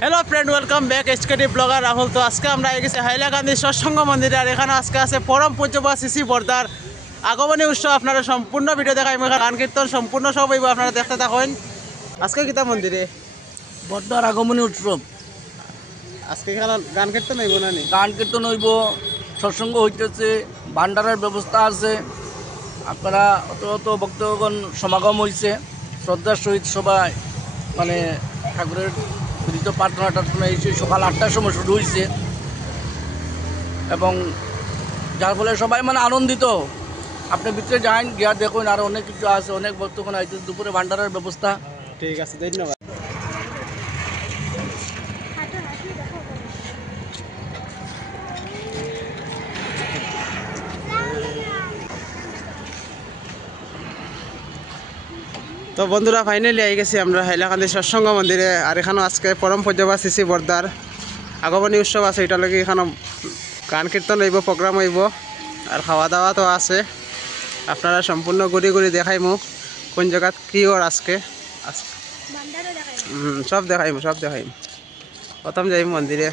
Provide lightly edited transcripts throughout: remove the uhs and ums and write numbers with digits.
Hello friend welcome back HKD blogger Rahul. तो आज के আমরা এসেছি হাইলাকান্দি সৎসঙ্গ মন্দিরে। আর এখানে আজকে আছে পরম পূজ্যপা সিসি বর্দার আগমনী উৎসব। আপনারা সম্পূর্ণ ভিডিও দেখাই, গান কীর্তন সম্পূর্ণ সব হইব, আপনারা দেখতে থাকুন। আজকে কিতা মন্দিরে বর্দার আগমনী উৎসব। আজকে এখানে গান কীর্তন হইব না? গান কীর্তন হইব, সৎসঙ্গ হইতেছে, ভান্ডারের ব্যবস্থা আছে। আপনারা অত অত ভক্তগণ সমাগম হয়েছে, শ্রদ্ধার সহিত সবাই মানে ঠাকুরের প্রীত প্রার্থনা টার্থনা এসে সকাল 8টার সময় শুরু হয়েছে এবং যার ফলে সবাই মানে আনন্দিত। আপনি ভিতরে যান, গিয়া দেখুন, আরও অনেক কিছু আছে, অনেক ভক্তগণ আছে। দুপুরে ভান্ডারের ব্যবস্থা। ঠিক আছে, ধন্যবাদ। তো বন্ধুরা, ফাইনালি আই গেছি আমরা হাইলাকান্দি সৎসঙ্গ মন্দিরে। আর এখানেও আজকে পরম পূজ্যপা সিসি বর্দার আগমনী উৎসব আছে। এটা লাগে এখানে গান কীর্তন হইব, প্রোগ্রাম হইব, আর খাওয়া দাওয়া তো আছে। আপনারা সম্পূর্ণ ঘুরি ঘুরি দেখাইমু কোন জায়গাত কী ওর আজকে সব দেখাইমু, সব দেখাইমু। প্রথম যাইম মন্দিরে।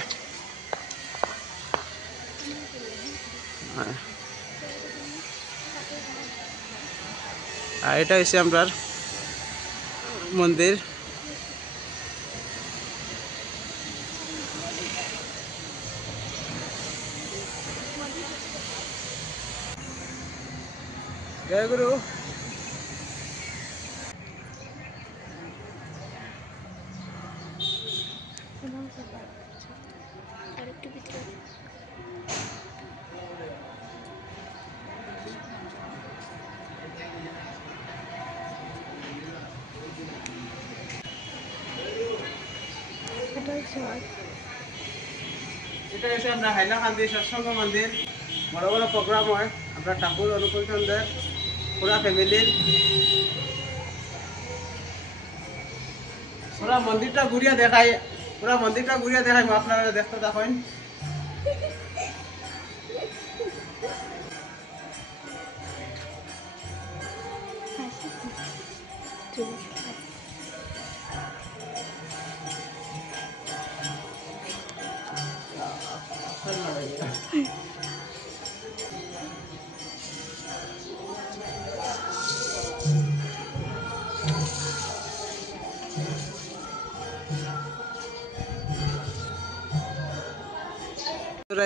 আর এটা হচ্ছে আপনার মন্দির। জয় গুরু। এটা হচ্ছে আমরা হাইলাকান্দি সৎসঙ্গ মন্দির। বড় বড় প্রোগ্রাম হয়, আমরা ঠাকুর অনুকূল চন্দ্রের পুরা ফ্যামিলির। পুরা মন্দিরটা ঘুরিয়া দেখাই, পুরা মন্দিরটা ঘুরিয়া দেখাই, আপনারা দেখতে থাকেন।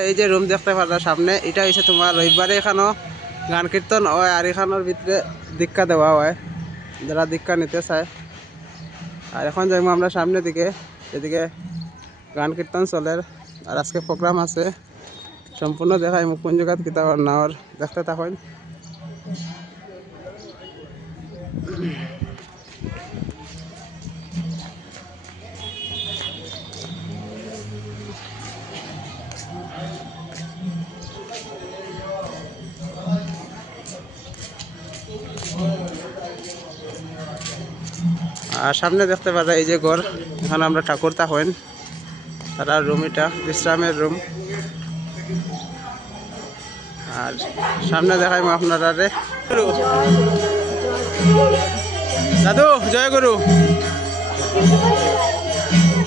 এই যে রুম দেখতে পারা সামনে, এটা হচ্ছে তোমার রবিবারে এখানেও গান কীর্তন হয়। আর এখানোর ভিতরে দীক্ষা দেওয়া হয় যারা দীক্ষা নিতে চায়। আর এখন যাইব আমরা সামনের দিকে, এদিকে গান কীর্তন চলে। আর আজকে প্রোগ্রাম আছে, সম্পূর্ণ দেখাই মুখ কোন জায়গাত কিতা না ওর দেখতে থাকেন। আর সামনে দেখতে পারা এই যে ঘর, এখানে আমরা ঠাকুর থাকেন, তারা রুম, এটা বিশ্রামের রুম। আর সামনে দেখাই আপনারা রে দাদু। জয় গুরু।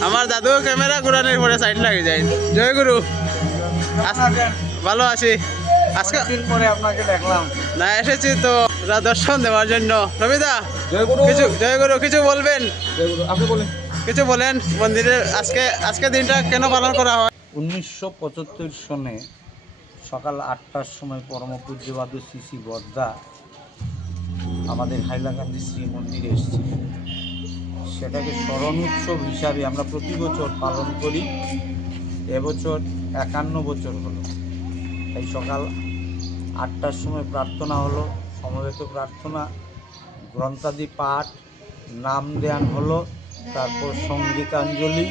আমার দাদু ক্যামেরা ঘুরানোর পরে সাইড লাগে যায়। জয় গুরু। ভালো আছি। আজকে পরে আপনাকে দেখলাম না, এসেছি তো দর্শন দেওয়ার জন্য। রবিদা কিছু জয় গুরু, কিছু বলবেন? আপনি বলেন, কিছু বলেন। মন্দিরের আজকে দিনটা কেন পালন করা হয়? 1975 সনে সকাল 8টার সময় পরম পূজ্যপাদ সিসি বর্দা আমাদের হাইলাকান্দি শ্রী মন্দিরে এসেছিল। সেটাকে স্মরণ উৎসব হিসাবে আমরা প্রতি বছর পালন করি। এবছর 51 বছর হলো। এই সকাল 8টার সময় প্রার্থনা হলো, সমবেত প্রার্থনা, গ্রন্থাদি পাঠ, নাম ধ্যান হলো, তারপর সঙ্গীতাঞ্জলি,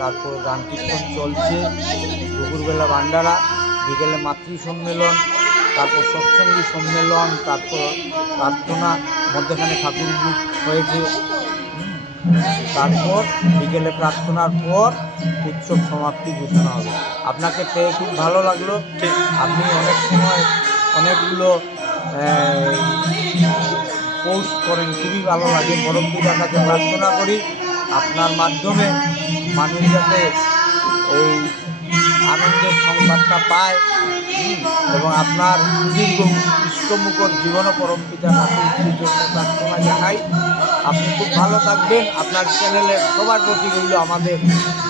তারপর গান কীর্তন চলছে, দুপুরবেলা ভান্ডারা, বিকেলে মাতৃ সম্মেলন, তারপর সৎসঙ্গী সম্মেলন, তারপর প্রার্থনা, মধ্যখানে ঠাকুর হয়েছে। তারপর বিকেলে প্রার্থনার পর উৎসব সমাপ্তি ঘোষণা হবে। আপনাকে পেয়ে খুব ভালো লাগলো। আপনি অনেক সময় অনেকগুলো পোস্ট করেন, খুবই ভালো লাগে। পরম পিতার কাছে প্রার্থনা করি আপনার মাধ্যমে মানুষ যাতে এই আনন্দের সংবাদটা পায় এবং আপনার সুদীর্ঘ ইষ্টমুখর জীবনও পরম পিতা নাথের জন্য প্রার্থনা জানাই। আপনি খুব ভালো থাকবেন। আপনার চ্যানেলের সবার প্রতি রইল আমাদের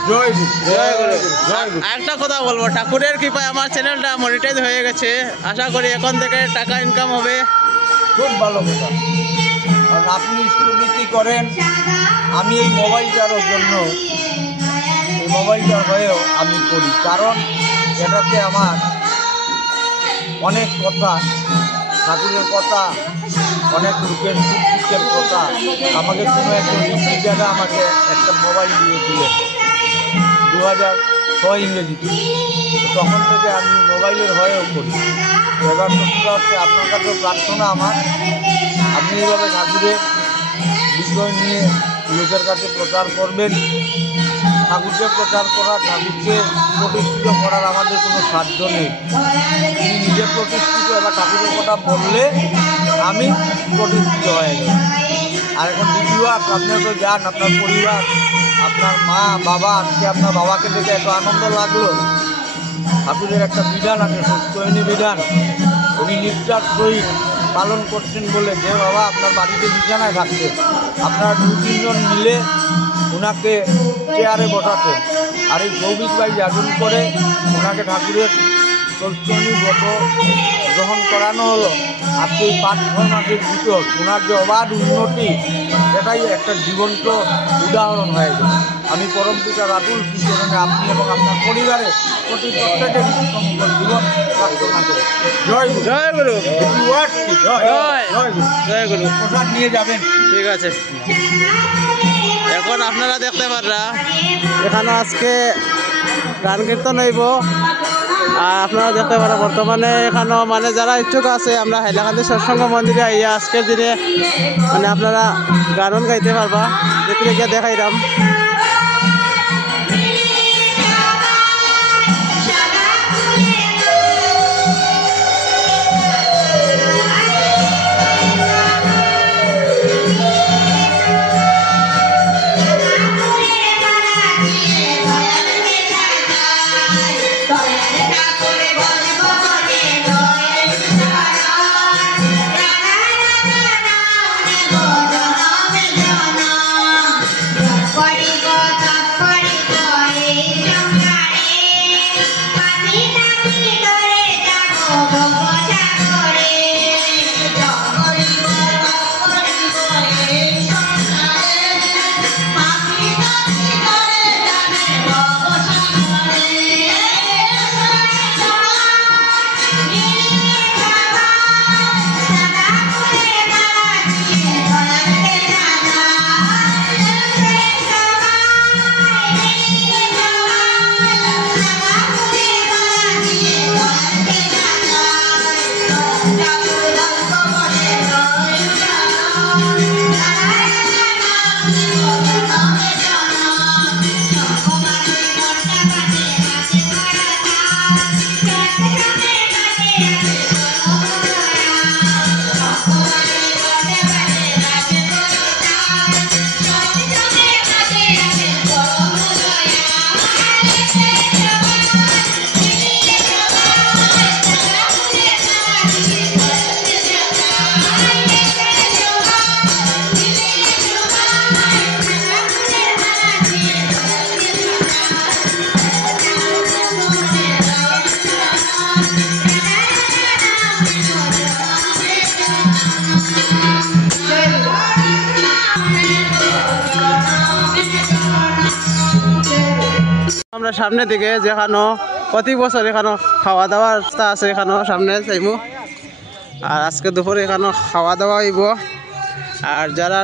জয় গুরু, জয় গুরু, জয় গুরু। একটা কথা বলবো, ঠাকুরের কৃপায় আমার চ্যানেলটা মনিটাইজ হয়ে গেছে। আশা করি এখন থেকে টাকা ইনকাম হবে। খুব ভালো কথা, কারণ আপনি ইষ্টবৃত্তি করেন। আমি এই মোবাইলটার জন্য, এই মোবাইলটার হয়েও আমি করি, কারণ এটাতে আমার অনেক কথা, ঠাকুরের কথা, অনেক লোকের সুখ দুঃখের কথা। আমাকে কোনো একজন ঋষিদাদা আমাকে একটা মোবাইল দিয়েছিলেন 2006 ইংরেজিতে। তখন থেকে আমি মোবাইলের হয়েও করি। এবার সত্যি হচ্ছে আপনার কাছেও প্রার্থনা আমার, আপনি এইভাবে ঠাকুরের বিষয় নিয়ে লোকের কাছে প্রচার করবেন। ঠাকুরকে প্রচার করা, ঠাকুরকে প্রতিষ্ঠিত করার আমাদের কোনো সাধ্য নেই। তিনি নিজে প্রতিষ্ঠিত, এবার ঠাকুরের কথা বললে আমি প্রতিষ্ঠিত হয়ে গেলাম। আর এখন দ্বিতীয় আপনার তো যান, আপনার পরিবার, আপনার মা বাবা, আজকে আপনার বাবাকে দেখে এত আনন্দ লাগলো। ঠাকুরের একটা বিধান আছে, সুস্থহীনী বিধান, উনি নিষ্ঠার সহিত পালন করছেন বলে যে বাবা আপনার বাড়িতে বিছানায় থাকতে আপনারা 2-3 জন মিলে ওনাকে চেয়ারে বসাতেন। আর এই চৌবিশ ভাই জাগরণ করে ওনাকে ঠাকুরের সুস্থহীনী ব্রত গ্রহণ করানো হলো। আজকে এই 5-6 মাসের ভিতর ওনার যে অবাধ উন্নতি, এটাই একটা জীবন্ত উদাহরণ হয়ে গেল। আমি পরম পিতার আতুল সুচরণে আপনি এবং আপনার পরিবারের প্রতি প্রত্যেকের সুখমঙ্গল জীবন প্রার্থনা করি। জয় গুরু, জয় গুরু, জয় গুরু। প্রসাদ নিয়ে যাবেন। ঠিক আছে। এখন আপনারা দেখতে পাররা এখানে আজকে গান কীর্তন হইব। আর আপনারা দেখতে পারেন বর্তমানে এখানেও মানে যারা ইচ্ছুক আছে, আমরা হাইলাকান্দি সৎসঙ্গ মন্দিরে আইয়া আজকের দিনে মানে আপনারা গান গাইতে পারবা। দেখতে গিয়ে দেখাইলাম। আমরা সামনের দিকে যেখানে প্রতি বছর এখানে খাওয়া দাওয়ার রাস্তা আছে, এখানেও সামনে চাইমু। আর আজকে দুপুরে এখানে খাওয়া দাওয়া হইব। আর যারা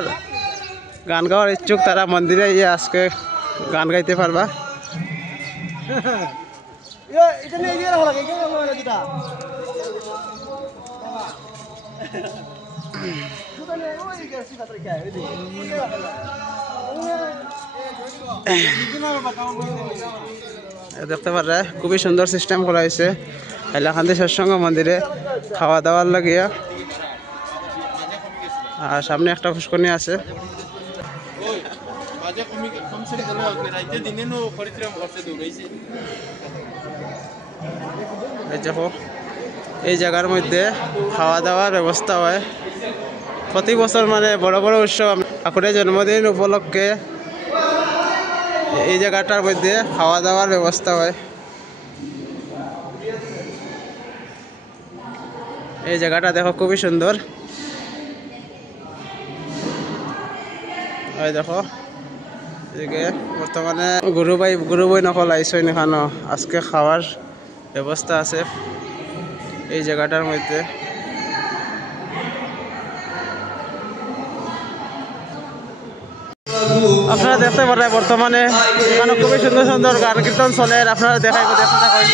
গান গাওয়ার ইচ্ছুক তারা মন্দিরে গিয়ে আজকে গান গাইতে পারবা। দেখতে পারে খুবই সুন্দর সিস্টেম করা হয়েছে হাইলাকান্দি সৎসঙ্গ মন্দিরে খাওয়া দাওয়ার লাগিয়া। আর সামনে একটা পুষ্করণী আছে। এই দেখো এই জায়গার মধ্যে খাওয়া দাওয়ার ব্যবস্থা হয় প্রতি বছর, মানে বড় বড় উৎসব ঠাকুরের জন্মদিন উপলক্ষে এই জায়গাটার মধ্যে খাওয়া দাওয়ার ব্যবস্থা হয়। এই জায়গাটা দেখো খুবই সুন্দর। ওই দেখো এদিকে বর্তমানে গুরুবাই নকল আইসইন এখানো আজকে খাওয়ার ব্যবস্থা আছে এই জায়গাটার মধ্যে। আপনারা দেখতে পারেন বর্তমানে এখানে খুবই সুন্দর সুন্দর গান কীর্তন চলে, আপনারা দেখাই দেখতে থাকেন।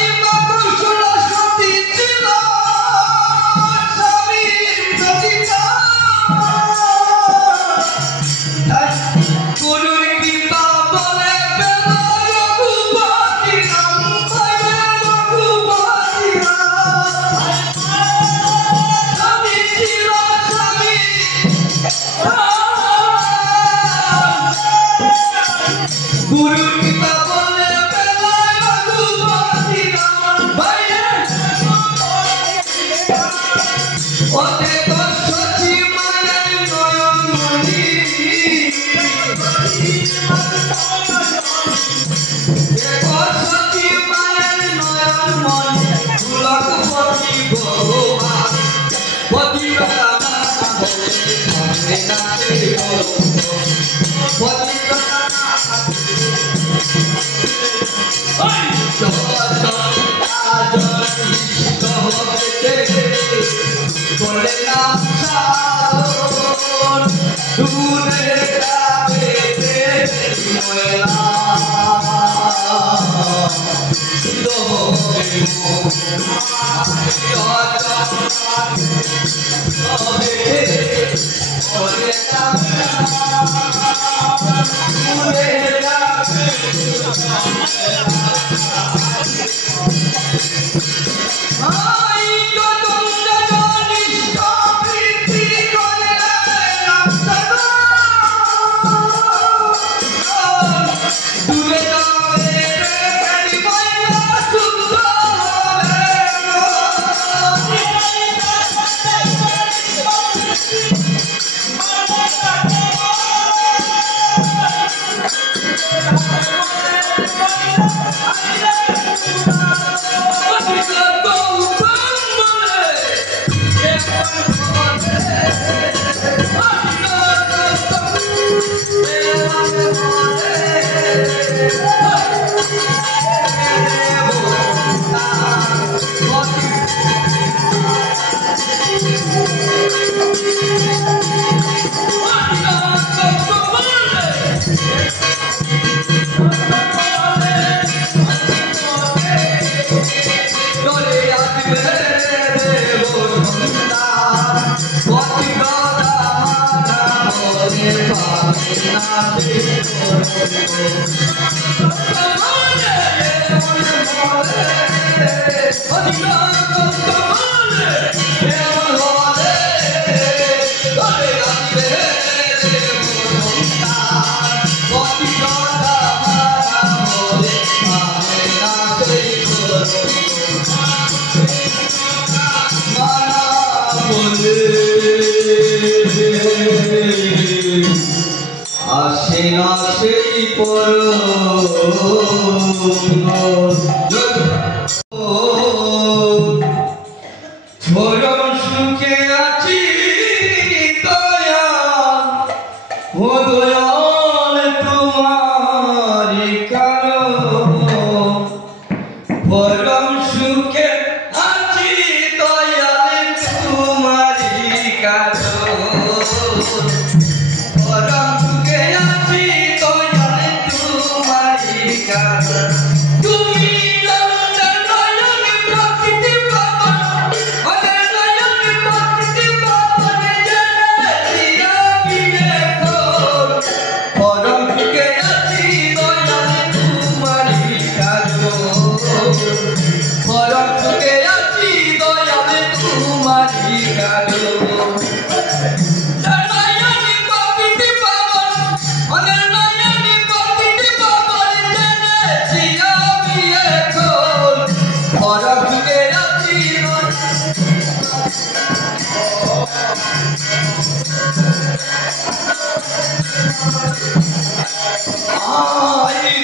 Come on!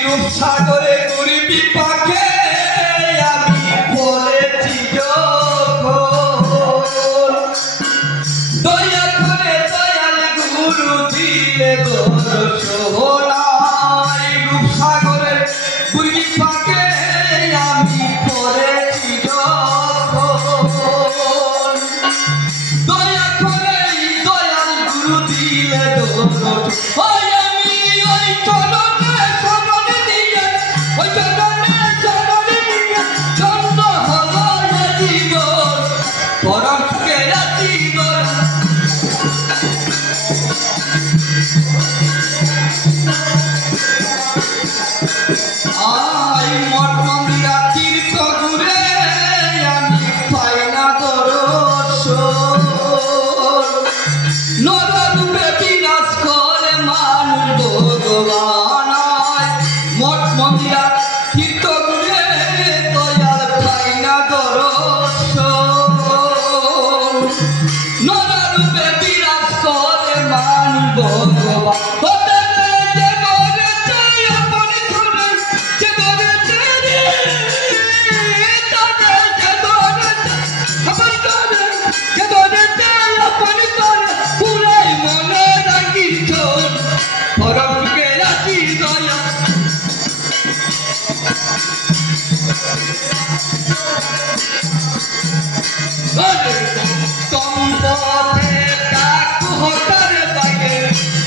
রূপসাগরে গরিবি পাখে আমি বলেছি যখন দয়া করে দয়াল গুরু দিলে সোহরাই রূপসাগরে গরিবি পাখে আমি বলেছি যখন দয়া করে দয়াল গুরু দিলে ওই আমি ওই চরণে চরণে দিয়ে ওই চরণে চরণে দিয়ে চন্দ হলো জীবন পরমকে জীবন আই মঠ মন্দিরা তীর্থ ঘুরে আমি পাই না দর্শন নররূপে বিরাজ করে মানুষ ভগবান মঠ মন্দিরা তীর্থ ঘুরে দয়াল পাই না দর্শন নররূপে বিরাজ করে মানুষ ভগবান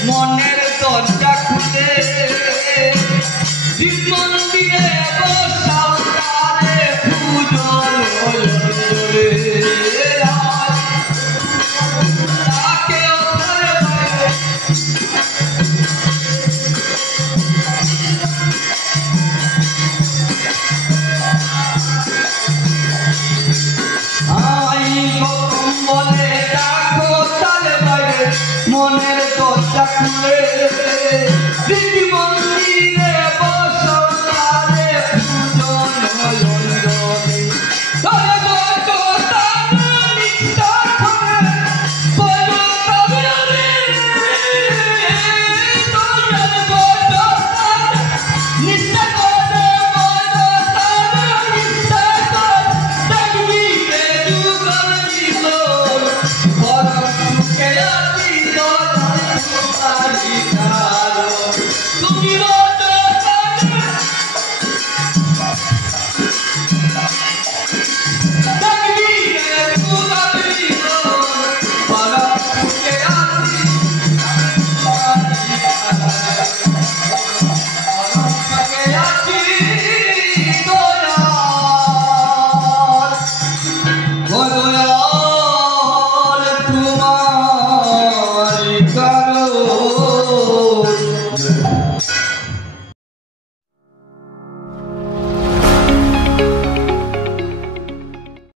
মনের দরজা খুলে মন্দিরে বসালে পূজন তাকে বলে রাখো তালে বাইরে মনের দরজা খুলে